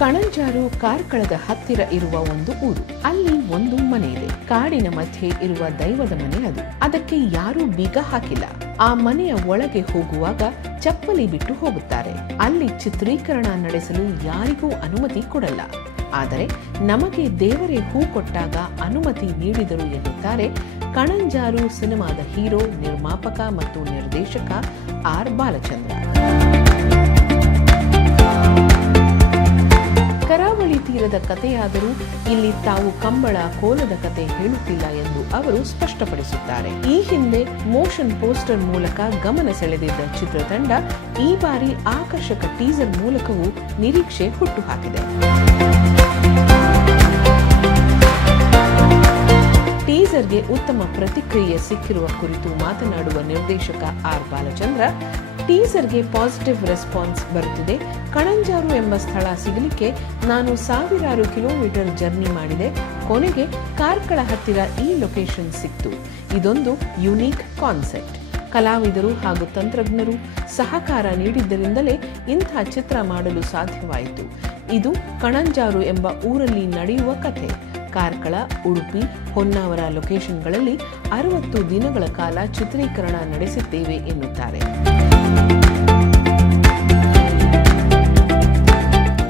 ಕಣಂಜಾರು ಕಾರ್ಕಳದ ಹತ್ತಿರ ಇರುವ ಒಂದು ಊರು. ಅಲ್ಲಿ ಒಂದು ಮನೆ ಇದೆ ಕಾಡಿನ ಮಧ್ಯೆ ಇರುವ ದೈವದ ಮನೆ ಅದು. ಅದಕ್ಕೆ ಯಾರೂ ಬೀಗ ಹಾಕಿಲ್ಲ. ಆ ಮನೆಯ ಒಳಗೆ ಹೋಗುವಾಗ ಚಪ್ಪಲಿ ಬಿಟ್ಟು ಹೋಗುತ್ತಾರೆ. ಅಲ್ಲಿ ಚಿತ್ರೀಕರಣ ನಡೆಸಲು ಯಾರಿಗೂ ಅನುಮತಿ ಕೊಡಲ್ಲ. ಆದರೆ ನಮಗೆ ದೇವರೇ ಹೂ ಕೊಟ್ಟಾಗ ಅನುಮತಿ ನೀಡಿದರು ಎನ್ನುತ್ತಾರೆ ಕಣಂಜಾರು ಸಿನಿಮಾದ ಹೀರೋ, ನಿರ್ಮಾಪಕ ಮತ್ತು ನಿರ್ದೇಶಕ ಆರ್. ಬಾಲಚಂದ್ರ. ತೀರದ ಕಥೆಯಾದರೂ ಇಲ್ಲಿ ತಾವು ಕಂಬಳ ಕೋಲದ ಕತೆ ಹೇಳುತ್ತಿಲ್ಲ ಎಂದು ಅವರು ಸ್ಪಷ್ಟಪಡಿಸುತ್ತಾರೆ. ಈ ಹಿಂದೆ ಮೋಷನ್ ಪೋಸ್ಟರ್ ಮೂಲಕ ಗಮನ ಸೆಳೆದಿದ್ದ ಚಿತ್ರತಂಡ ಈ ಬಾರಿ ಆಕರ್ಷಕ ಟೀಸರ್ ಮೂಲಕವೂ ನಿರೀಕ್ಷೆ ಹುಟ್ಟುಹಾಕಿದೆ ಟೀಸರ್ಗೆ ಉತ್ತಮ ಪ್ರತಿಕ್ರಿಯೆ ಸಿಕ್ಕಿರುವ ಕುರಿತು ಮಾತನಾಡುವ ನಿರ್ದೇಶಕ ಆರ್ ಬಾಲಚಂದ್ರ, ಟೀಸರ್ಗೆ ಪಾಸಿಟಿವ್ ರೆಸ್ಪಾನ್ಸ್ ಬರುತ್ತಿದೆ. ಕಣಂಜಾರು ಎಂಬ ಸ್ಥಳ ಸಿಗಲಿಕ್ಕೆ ನಾನು ಸಾವಿರಾರು ಕಿಲೋಮೀಟರ್ ಜರ್ನಿ ಮಾಡಿದೆ. ಕೊನೆಗೆ ಕಾರ್ಕಳ ಹತ್ತಿರ ಈ ಲೊಕೇಶನ್ ಸಿಕ್ತು. ಇದೊಂದು ಯುನೀಕ್ ಕಾನ್ಸೆಪ್ಟ್. ಕಲಾವಿದರು ಹಾಗೂ ತಂತ್ರಜ್ಞರು ಸಹಕಾರ ನೀಡಿದ್ದರಿಂದಲೇ ಇಂಥ ಚಿತ್ರ ಮಾಡಲು ಸಾಧ್ಯವಾಯಿತು. ಇದು ಕಣಂಜಾರು ಎಂಬ ಊರಲ್ಲಿ ನಡೆಯುವ ಕಥೆ. ಕಾರ್ಕಳ, ಉಡುಪಿ, ಹೊನ್ನಾವರ ಲೊಕೇಶನ್ಗಳಲ್ಲಿ ಅರವತ್ತು ದಿನಗಳ ಕಾಲ ಚಿತ್ರೀಕರಣ ನಡೆಸಿದ್ದೇವೆ ಎನ್ನುತ್ತಾರೆ.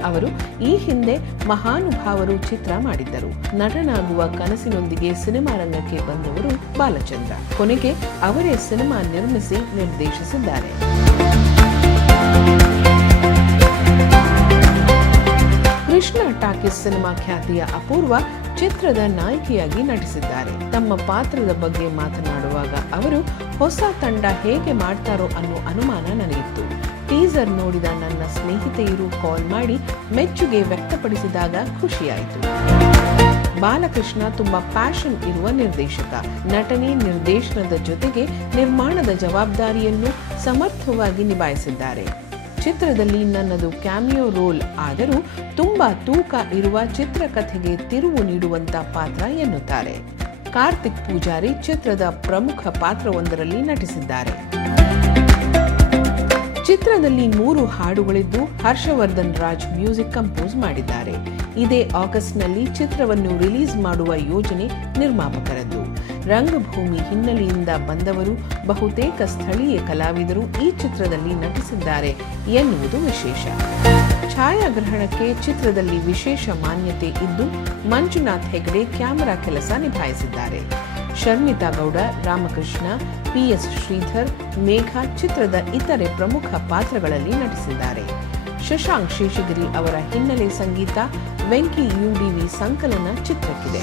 ಅವರು ಈ ಹಿಂದೆ ಮಹಾನುಭಾವರು ಚಿತ್ರ ಮಾಡಿದ್ದರು. ನಟನಾಗುವ ಕನಸಿನೊಂದಿಗೆ ಸಿನಿಮಾ ರಂಗಕ್ಕೆ ಬಂದವರು ಬಾಲಚಂದ್ರ. ಕೊನೆಗೆ ಅವರೇ ಸಿನಿಮಾ ನಿರ್ಮಿಸಿ ನಿರ್ದೇಶಿಸಿದ್ದಾರೆ. ಕೃಷ್ಣ ಟಾಕೀಸ್ ಸಿನಿಮಾ ಖ್ಯಾತಿಯ ಅಪೂರ್ವ ಚಿತ್ರದ ನಾಯಕಿಯಾಗಿ ನಟಿಸಿದ್ದಾರೆ. ತಮ್ಮ ಪಾತ್ರದ ಬಗ್ಗೆ ಮಾತನಾಡುವಾಗ ಅವರು, ಹೊಸ ತಂಡ ಹೇಗೆ ಮಾಡ್ತಾರೋ ಅನ್ನೋ ಅನುಮಾನ ನನಗಿತ್ತು. ಟೀಸರ್ ನೋಡಿದ ನನ್ನ ಸ್ನೇಹಿತೆಯರು ಕಾಲ್ ಮಾಡಿ ಮೆಚ್ಚುಗೆ ವ್ಯಕ್ತಪಡಿಸಿದಾಗ ಖುಷಿಯಾಯಿತು. ಬಾಲಕೃಷ್ಣ ತುಂಬಾ ಪ್ಯಾಷನ್ ಇರುವ ನಿರ್ದೇಶಕ. ನಟನೆ ನಿರ್ದೇಶನದ ಜೊತೆಗೆ ನಿರ್ಮಾಣದ ಜವಾಬ್ದಾರಿಯನ್ನು ಸಮರ್ಥವಾಗಿ ನಿಭಾಯಿಸಿದ್ದಾರೆ. ಚಿತ್ರದಲ್ಲಿ ನನ್ನದು ಕ್ಯಾಮಿಯೋ ರೋಲ್ ಆದರೂ ತುಂಬಾ ತೂಕ ಇರುವ ಚಿತ್ರಕಥೆಗೆ ತಿರುವು ನೀಡುವಂತ ಪಾತ್ರ ಎನ್ನುತ್ತಾರೆ. ಕಾರ್ತಿಕ್ ಪೂಜಾರಿ ಚಿತ್ರದ ಪ್ರಮುಖ ಪಾತ್ರವೊಂದರಲ್ಲಿ ನಟಿಸಿದ್ದಾರೆ. ಚಿತ್ರದಲ್ಲಿ ಮೂರು ಹಾಡುಗಳಿದ್ದು ಹರ್ಷವರ್ಧನ್ ರಾಜ್ ಮ್ಯೂಸಿಕ್ ಕಂಪೋಸ್ ಮಾಡಿದ್ದಾರೆ. ಇದೇ ಆಗಸ್ಟ್ನಲ್ಲಿ ಚಿತ್ರವನ್ನು ರಿಲೀಸ್ ಮಾಡುವ ಯೋಜನೆ ನಿರ್ಮಾಪಕರದ್ದು. ರಂಗಭೂಮಿ ಹಿನ್ನೆಲೆಯಿಂದ ಬಂದವರು, ಬಹುತೇಕ ಸ್ಥಳೀಯ ಕಲಾವಿದರು ಈ ಚಿತ್ರದಲ್ಲಿ ನಟಿಸಿದ್ದಾರೆ ಎನ್ನುವುದು ವಿಶೇಷ. ಛಾಯಾಗ್ರಹಣಕ್ಕೆ ಚಿತ್ರದಲ್ಲಿ ವಿಶೇಷ ಮಾನ್ಯತೆ ಇದ್ದು, ಮಂಜುನಾಥ್ ಹೆಗಡೆ ಕ್ಯಾಮೆರಾ ಕೆಲಸ ನಿಭಾಯಿಸಿದ್ದಾರೆ. ಶರ್ಮಿತಾ ಗೌಡ, ರಾಮಕೃಷ್ಣ, ಪಿಎಸ್ ಶ್ರೀಧರ್, ಮೇಘ ಚಿತ್ರದ ಇತರೆ ಪ್ರಮುಖ ಪಾತ್ರಗಳಲ್ಲಿ ನಟಿಸಿದ್ದಾರೆ. ಶಶಾಂಕ್ ಶೇಷಗಿರಿ ಅವರ ಹಿನ್ನೆಲೆ ಸಂಗೀತ, ವೆಂಕಿ ಯುಡಿವಿ ಸಂಕಲನ ಚಿತ್ರಕ್ಕಿದೆ.